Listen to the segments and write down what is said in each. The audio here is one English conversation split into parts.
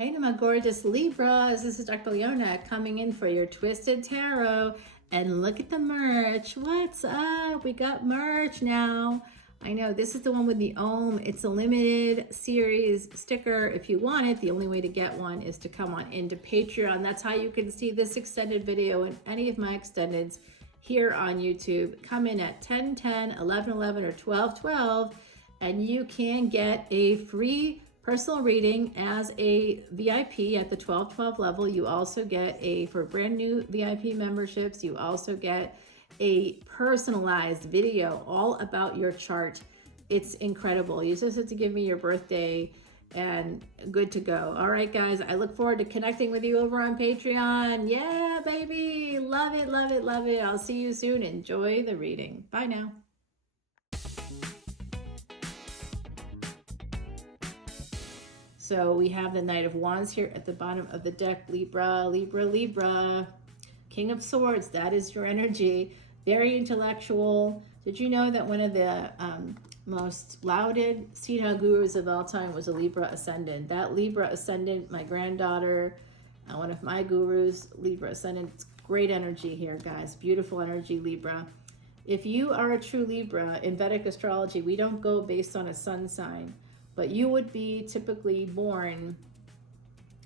Hey to my gorgeous Libras, this is Dr. Leona coming in for your Twisted Tarot. And look at the merch. What's up? We got merch now. I know this is the one with the Ohm. It's a limited series sticker. If you want it, the only way to get one is to come on into Patreon. That's how you can see this extended video and any of my extendeds here on YouTube. Come in at 10:10, 11:11, or 12:12, and you can get a free personal reading as a VIP at the 12:12 level. You also get for brand new VIP memberships, you also get a personalized video all about your chart. It's incredible. You just have to give me your birthday and good to go. All right, guys, I look forward to connecting with you over on Patreon. Yeah, baby. Love it, love it, love it. I'll see you soon. Enjoy the reading. Bye now. So we have the Knight of Wands here at the bottom of the deck. Libra, Libra, Libra. King of Swords, that is your energy. Very intellectual. Did you know that one of the most lauded Siddha gurus of all time was a Libra Ascendant? That Libra Ascendant, my granddaughter, one of my gurus, Libra Ascendant. It's great energy here, guys. Beautiful energy, Libra. If you are a true Libra, in Vedic Astrology, we don't go based on a sun sign. But you would be typically born,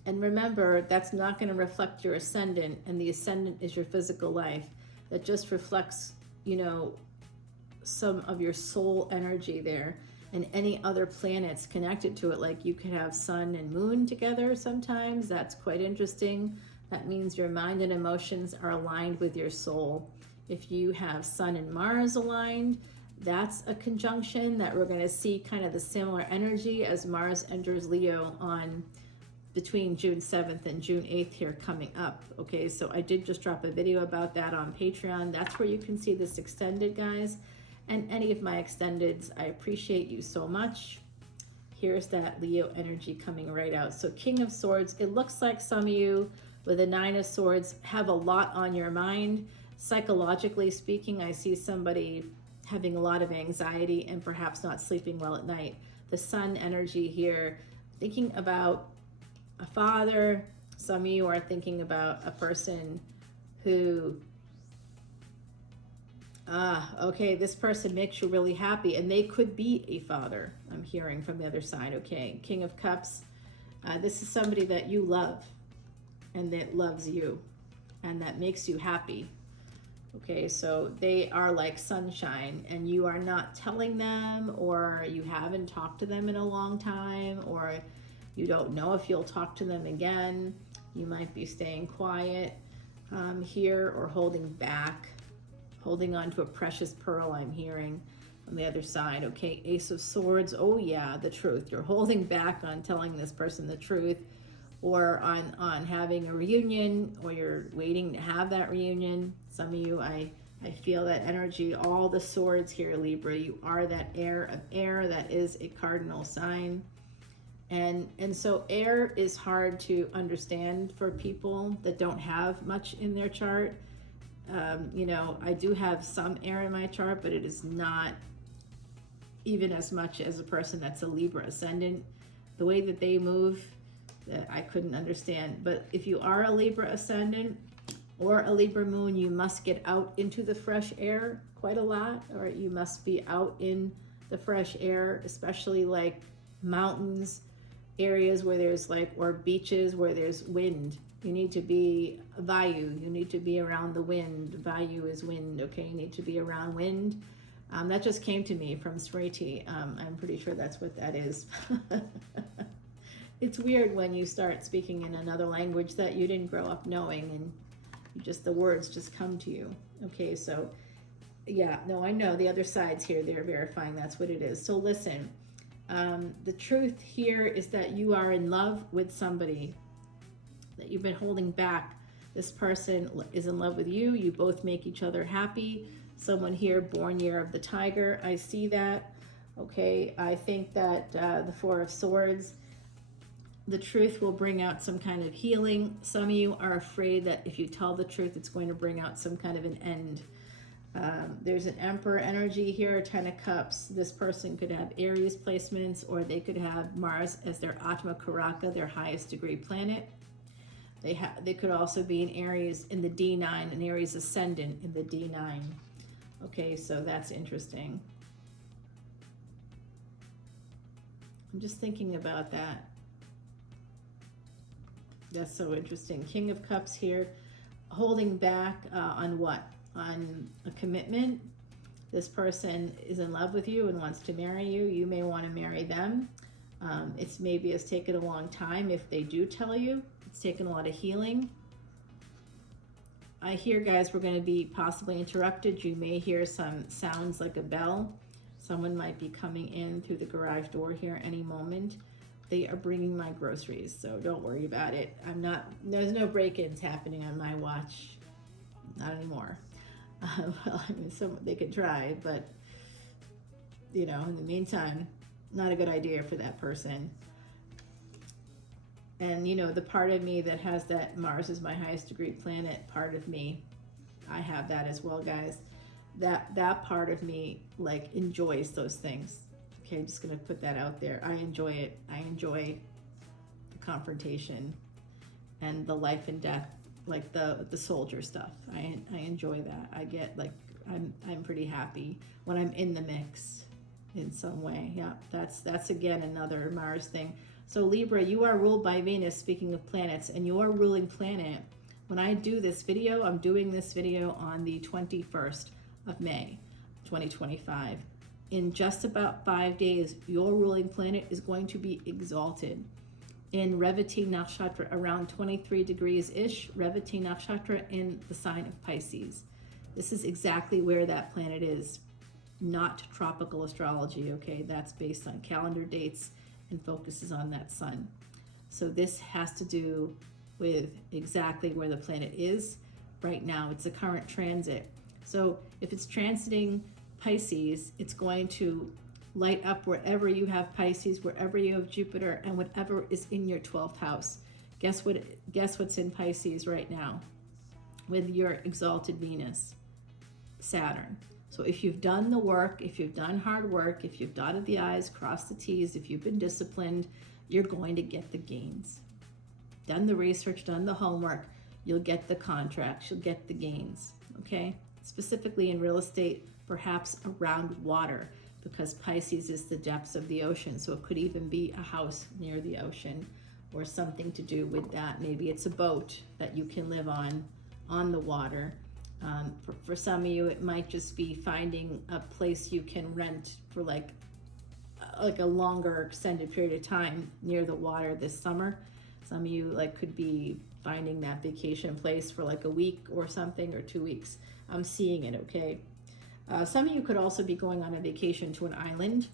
and remember, that's not going to reflect your ascendant, and the ascendant is your physical life. That just reflects, you know, some of your soul energy there, and any other planets connected to it. Like you could have sun and moon together sometimes. That's quite interesting. That means your mind and emotions are aligned with your soul. If you have sun and Mars aligned, that's a conjunction that we're going to see kind of the similar energy as Mars enters Leo on between June 7th and June 8th here coming up. Okay, so I did just drop a video about that on Patreon. That's where you can see this extended, guys. And any of my extendeds, I appreciate you so much. Here's that Leo energy coming right out. So King of Swords, it looks like some of you with a Nine of Swords have a lot on your mind. Psychologically speaking, I see somebody having a lot of anxiety and perhaps not sleeping well at night. The sun energy here, thinking about a father. Some of you are thinking about a person who, okay, this person makes you really happy, and they could be a father. I'm hearing from the other side. Okay, King of Cups. This is somebody that you love and that loves you and that makes you happy. Okay, so they are like sunshine, and you are not telling them, or you haven't talked to them in a long time, or you don't know if you'll talk to them again. You might be staying quiet here, or holding back, holding on to a precious pearl, I'm hearing on the other side. Okay, Ace of Swords. Oh yeah, the truth. You're holding back on telling this person the truth, or on having a reunion, or you're waiting to have that reunion. Some of you, I feel that energy. All the swords here, Libra. You are that heir of air. That is a cardinal sign. And so air is hard to understand for people that don't have much in their chart. You know, I do have some air in my chart, but it is not even as much as a person that's a Libra Ascendant. The way that they move, that I couldn't understand. But if you are a Libra Ascendant or a Libra Moon, you must get out into the fresh air quite a lot, or you must be out in the fresh air, especially like mountains, areas where there's like, or beaches where there's wind. You need to be Vayu. You need to be around the wind. Vayu is wind, okay? You need to be around wind. That just came to me from Smriti. I'm pretty sure that's what that is. It's weird when you start speaking in another language that you didn't grow up knowing, and the words just come to you. Okay, so yeah, no, I know the other side's here. They're verifying that's what it is. So listen, the truth here is that you are in love with somebody that you've been holding back. This person is in love with you. You both make each other happy. Someone here, born year of the tiger. I see that. Okay, I think that the Four of Swords, the truth will bring out some kind of healing. Some of you are afraid that if you tell the truth, it's going to bring out some kind of an end. There's an Emperor energy here, 10 of Cups. This person could have Aries placements, or they could have Mars as their Atma Karaka, their highest degree planet. They could also be in Aries in the D9, an Aries Ascendant in the D9. Okay, so that's interesting. I'm just thinking about that. That's so interesting. King of Cups here, holding back on what? On a commitment. This person is in love with you and wants to marry you. You may want to marry them. It's taken a long time. If they do tell you, it's taken a lot of healing. I hear, guys, we're going to be possibly interrupted. You may hear some sounds like a bell. Someone might be coming in through the garage door here any moment. They are bringing my groceries, so don't worry about it. There's no break-ins happening on my watch. Not anymore. Well, I mean, they could try, but, you know, in the meantime, not a good idea for that person. And, you know, the part of me that has that Mars is my highest degree planet part of me, I have that as well, guys. That part of me, like, enjoys those things. Okay, I'm just going to put that out there. I enjoy it. I enjoy the confrontation and the life and death, like the soldier stuff. I enjoy that. I get, like, I'm pretty happy when I'm in the mix in some way. Yeah, that's again another Mars thing. So Libra, you are ruled by Venus, speaking of planets, and your ruling planet, when I do this video, I'm doing this video on the 21st of May, 2025. In just about 5 days, your ruling planet is going to be exalted in Revati Nakshatra, around 23 degrees-ish, Revati Nakshatra in the sign of Pisces. This is exactly where that planet is, not tropical astrology, okay? That's based on calendar dates and focuses on that sun. So this has to do with exactly where the planet is right now. It's a current transit. So if it's transiting Pisces, it's going to light up wherever you have Pisces, wherever you have Jupiter, and whatever is in your 12th house. Guess what's in Pisces right now with your exalted Venus? Saturn. So if you've done the work, if you've done hard work, if you've dotted the I's, crossed the T's, if you've been disciplined, you're going to get the gains. Done the research, done the homework, you'll get the contracts, you'll get the gains, okay? Specifically in real estate, perhaps around water, because Pisces is the depths of the ocean. So it could even be a house near the ocean or something to do with that. Maybe it's a boat that you can live on the water. For some of you, it might just be finding a place you can rent for like a longer extended period of time near the water this summer. Some of you could be finding that vacation place for like a week or something, or 2 weeks. I'm seeing it, okay? Some of you could also be going on a vacation to an island.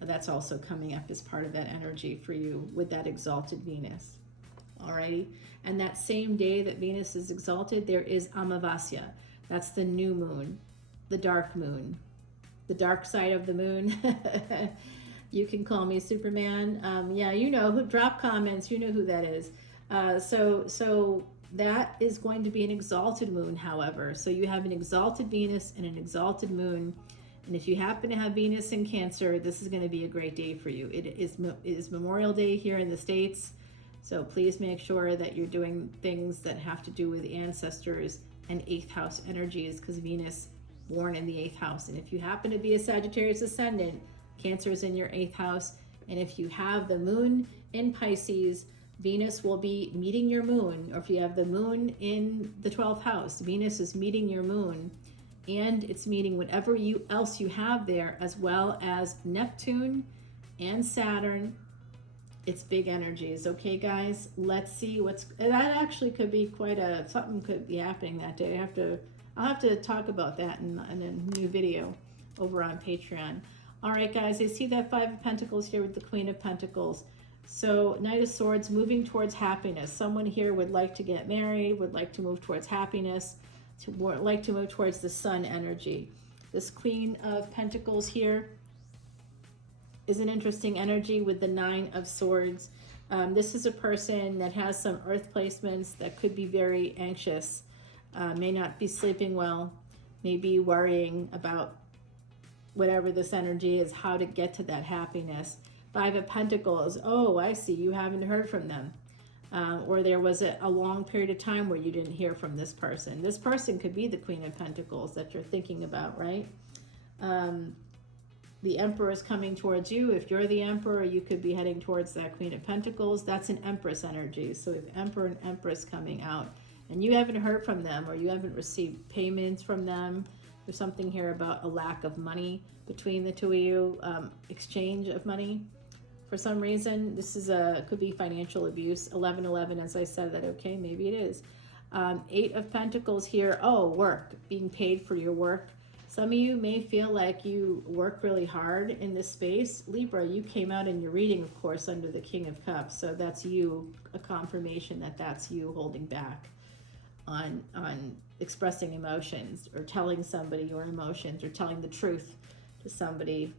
That's also coming up as part of that energy for you with that exalted Venus. Alrighty, and that same day that Venus is exalted, there is Amavasya. That's the new moon, the dark side of the moon. You can call me Superman. Yeah, you know who. Drop comments. You know who that is. So that is going to be an exalted moon, however. So you have an exalted Venus and an exalted moon. And if you happen to have Venus in Cancer, this is going to be a great day for you. It is Memorial Day here in the States. So please make sure that you're doing things that have to do with ancestors and 8th house energies, because Venus born in the 8th house. And if you happen to be a Sagittarius ascendant, Cancer is in your 8th house. And if you have the moon in Pisces, Venus will be meeting your moon. Or if you have the moon in the 12th house, Venus is meeting your moon, and it's meeting whatever else you have there, as well as Neptune and Saturn. It's big energies, okay, guys? Let's see that actually could be something could be happening that day. I'll have to talk about that in a new video over on Patreon. All right, guys, I see that 5 of Pentacles here with the Queen of Pentacles. So Knight of Swords, moving towards happiness. Someone here would like to get married, would like to move towards happiness, like to move towards the sun energy. This Queen of Pentacles here is an interesting energy with the 9 of Swords. This is a person that has some earth placements that could be very anxious, may not be sleeping well, maybe worrying about whatever this energy is, how to get to that happiness. Five of Pentacles, oh, I see, you haven't heard from them. Or there was a long period of time where you didn't hear from this person. This person could be the Queen of Pentacles that you're thinking about, right? The Emperor is coming towards you. If you're the Emperor, you could be heading towards that Queen of Pentacles. That's an Empress energy. So if Emperor and Empress coming out and you haven't heard from them, or you haven't received payments from them, there's something here about a lack of money between the two of you, exchange of money. For some reason, this is could be financial abuse. 1111, as I said, that okay, maybe it is. Eight of Pentacles here. Oh, work, being paid for your work. Some of you may feel like you work really hard in this space. Libra, you came out in your reading, of course, under the King of Cups. So that's you, a confirmation that that's you holding back on expressing emotions, or telling somebody your emotions, or telling the truth to somebody.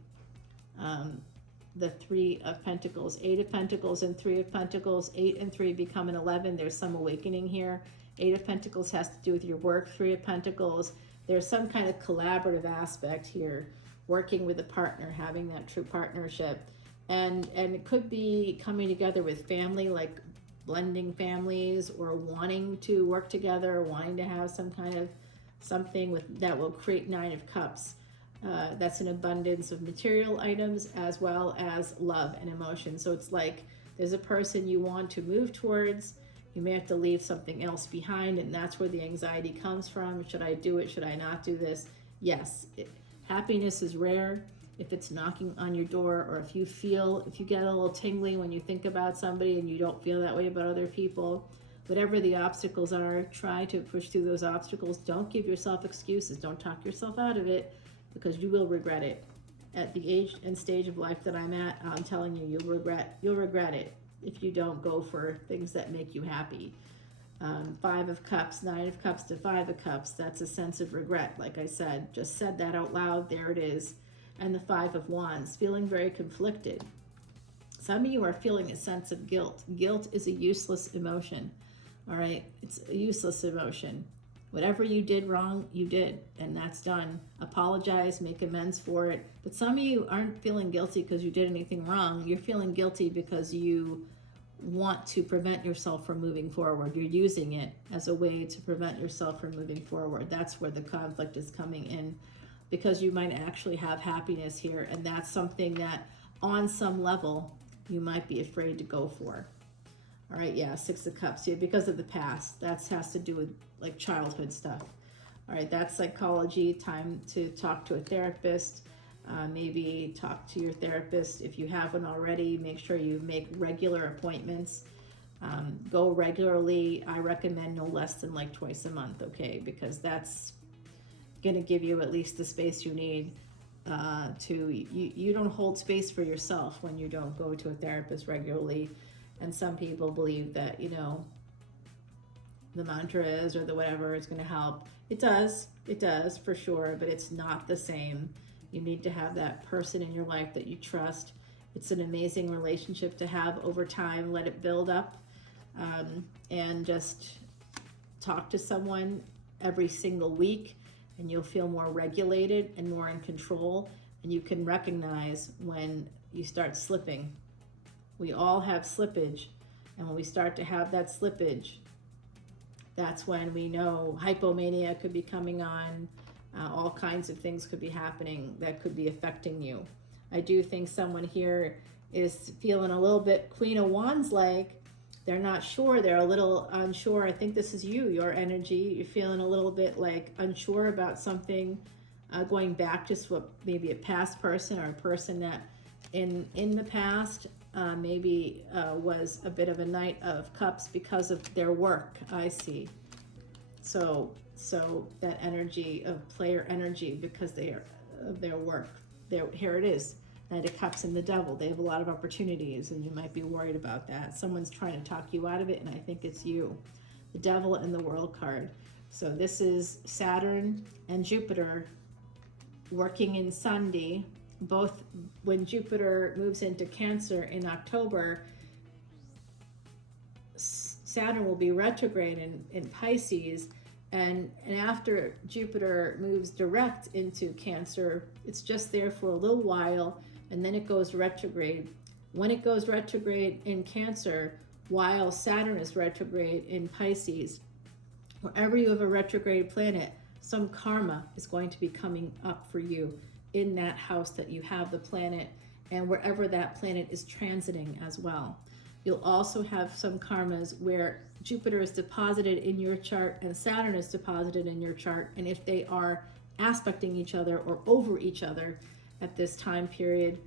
The Three of Pentacles, Eight of Pentacles and Three of Pentacles. 8 and 3 become an 11. There's some awakening here. Eight of Pentacles has to do with your work. Three of Pentacles, there's some kind of collaborative aspect here, working with a partner, having that true partnership. And it could be coming together with family, like blending families, or wanting to work together, wanting to have some kind of something with that will create Nine of Cups. That's an abundance of material items as well as love and emotion. So it's like there's a person you want to move towards. You may have to leave something else behind, and that's where the anxiety comes from. Should I do it? Should I not do this? Yes, happiness is rare. If it's knocking on your door, or if you get a little tingly when you think about somebody and you don't feel that way about other people, whatever the obstacles are, try to push through those obstacles. Don't give yourself excuses. Don't talk yourself out of it, because you will regret it. At the age and stage of life that I'm at, I'm telling you, you'll regret it if you don't go for things that make you happy. Five of Cups, Nine of Cups to Five of Cups, that's a sense of regret. Like I said, just said that out loud, there it is. And the Five of Wands, feeling very conflicted. Some of you are feeling a sense of guilt. Guilt is a useless emotion, all right? It's a useless emotion. Whatever you did wrong, you did, and that's done. Apologize, make amends for it. But some of you aren't feeling guilty because you did anything wrong. You're feeling guilty because you want to prevent yourself from moving forward. You're using it as a way to prevent yourself from moving forward. That's where the conflict is coming in, because you might actually have happiness here, and that's something that on some level you might be afraid to go for. All right, yeah, Six of Cups here, because of the past. That has to do with like childhood stuff. All right, that's psychology. Time to talk to a therapist. Maybe talk to your therapist. If you haven't already, make sure you make regular appointments. Go regularly. I recommend no less than like twice a month, okay? Because that's going to give you at least the space you need you don't hold space for yourself when you don't go to a therapist regularly. And some people believe that, you know, the mantras or the whatever is going to help. It does for sure, but it's not the same. You need to have that person in your life that you trust. It's an amazing relationship to have over time. Let it build up, and just talk to someone every single week, and you'll feel more regulated and more in control, and you can recognize when you start slipping. We all have slippage, and when we start to have that slippage, that's when we know hypomania could be coming on. All kinds of things could be happening that could be affecting you. I do think someone here is feeling a little bit Queen of Wands like. They're not sure. They're a little unsure. I think this is you, your energy. You're feeling a little bit like unsure about something, going back to maybe a past person, or a person that in the past maybe was a bit of a Knight of Cups because of their work, I see. So that energy of player energy, because they are of their work. Here it is, Knight of Cups and the Devil. They have a lot of opportunities, and you might be worried about that. Someone's trying to talk you out of it, and I think it's you. The Devil and the World card. So this is Saturn and Jupiter working in Sandhi. Both, when Jupiter moves into Cancer in October, Saturn will be retrograde in Pisces, And after Jupiter moves direct into Cancer, it's just there for a little while, and then it goes retrograde. When it goes retrograde in Cancer, while Saturn is retrograde in Pisces, wherever you have a retrograde planet, some karma is going to be coming up for you in that house that you have the planet, and wherever that planet is transiting as well. You'll also have some karmas where Jupiter is deposited in your chart and Saturn is deposited in your chart, and if they are aspecting each other or over each other at this time period,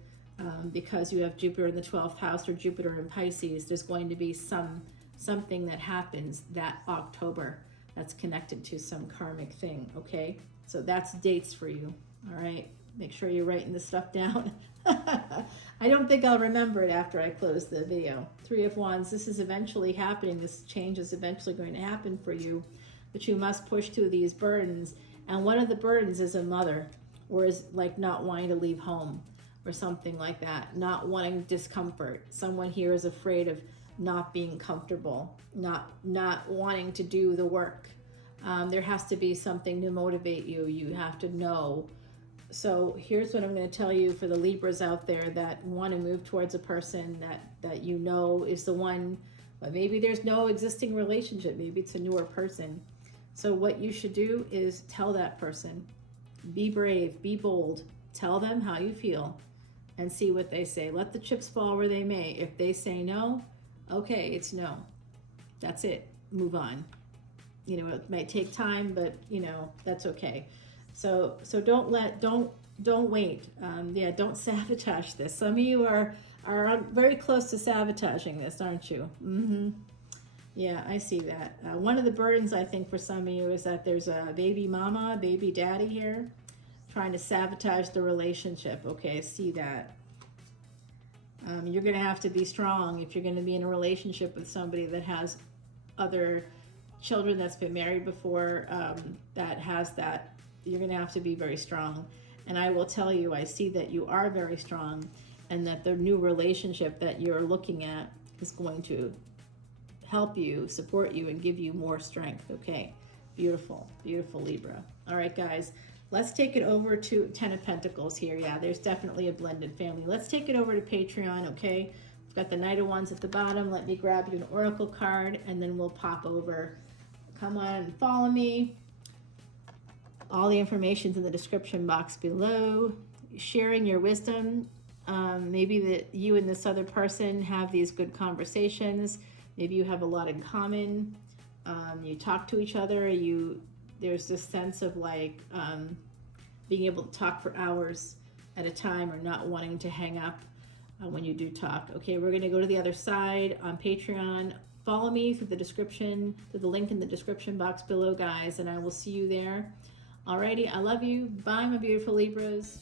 because you have Jupiter in the 12th house or Jupiter in Pisces, there's going to be something that happens that October that's connected to some karmic thing, okay? So that's dates for you, all right? Make sure you're writing this stuff down. I don't think I'll remember it after I close the video. Three of Wands, this is eventually happening. This change is eventually going to happen for you, but you must push through these burdens. And one of the burdens is a mother, or is like not wanting to leave home or something like that, not wanting discomfort. Someone here is afraid of not being comfortable, not wanting to do the work. There has to be something to motivate you. You have to know. So here's what I'm going to tell you for the Libras out there that want to move towards a person that you know is the one, but maybe there's no existing relationship. Maybe it's a newer person. So what you should do is tell that person, be brave, be bold, tell them how you feel and see what they say. Let the chips fall where they may. If they say no, okay, it's no. That's it. Move on. You know, it might take time, but you know, that's okay. So don't wait. Yeah, don't sabotage this. Some of you are very close to sabotaging this, aren't you? Yeah, I see that. One of the burdens I think for some of you is that there's a baby mama, baby daddy here trying to sabotage the relationship. Okay, I see that. You're going to have to be strong if you're going to be in a relationship with somebody that has other children, that's been married before, that has that. You're going to have to be very strong. And I will tell you, I see that you are very strong, and that the new relationship that you're looking at is going to help you, support you, and give you more strength. Okay, beautiful, beautiful Libra. All right, guys, let's take it over to 10 of Pentacles here. Yeah, there's definitely a blended family. Let's take it over to Patreon, okay? We've got the Knight of Wands at the bottom. Let me grab you an oracle card, and then we'll pop over. Come on and follow me. All the information's in the description box below. Sharing your wisdom. Maybe that you and this other person have these good conversations. Maybe you have a lot in common. You talk to each other. There's this sense of like being able to talk for hours at a time, or not wanting to hang up when you do talk. Okay, we're going to go to the other side on Patreon. Follow me through the description, through the link in the description box below, guys, and I will see you there. Alrighty, I love you. Bye, my beautiful Libras.